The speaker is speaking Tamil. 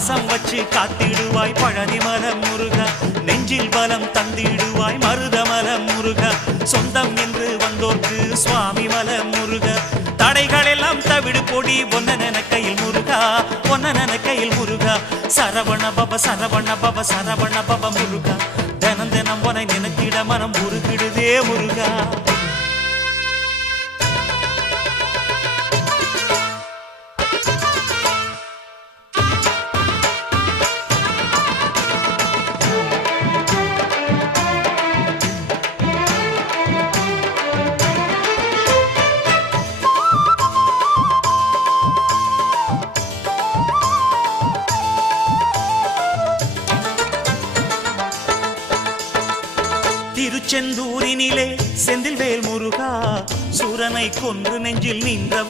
பாசம் வச்சு காத்திடுவாய் பழனிமலம் முருகா, நெஞ்சில் பலம் தந்திடுவாய் மருதமலம் முருகா, சொந்தம் என்று வந்தோர்க்கு சுவாமி மலம் முருகா, தடைகள் எல்லாம் தவிடு பொடி ஒன்னன கையில் முருகா, ஒன்னன கையில் முருகா, சரவண பவ சரவண பவ சரவண பவ முருகா, தினம் தினம் உனை நினைத்திட மனம் உருகிடுதே முருகா. திருச்செந்தூரினிலே செந்தில்வேல் முருகா, சூரனை கொன்று நெஞ்சில் நின்ற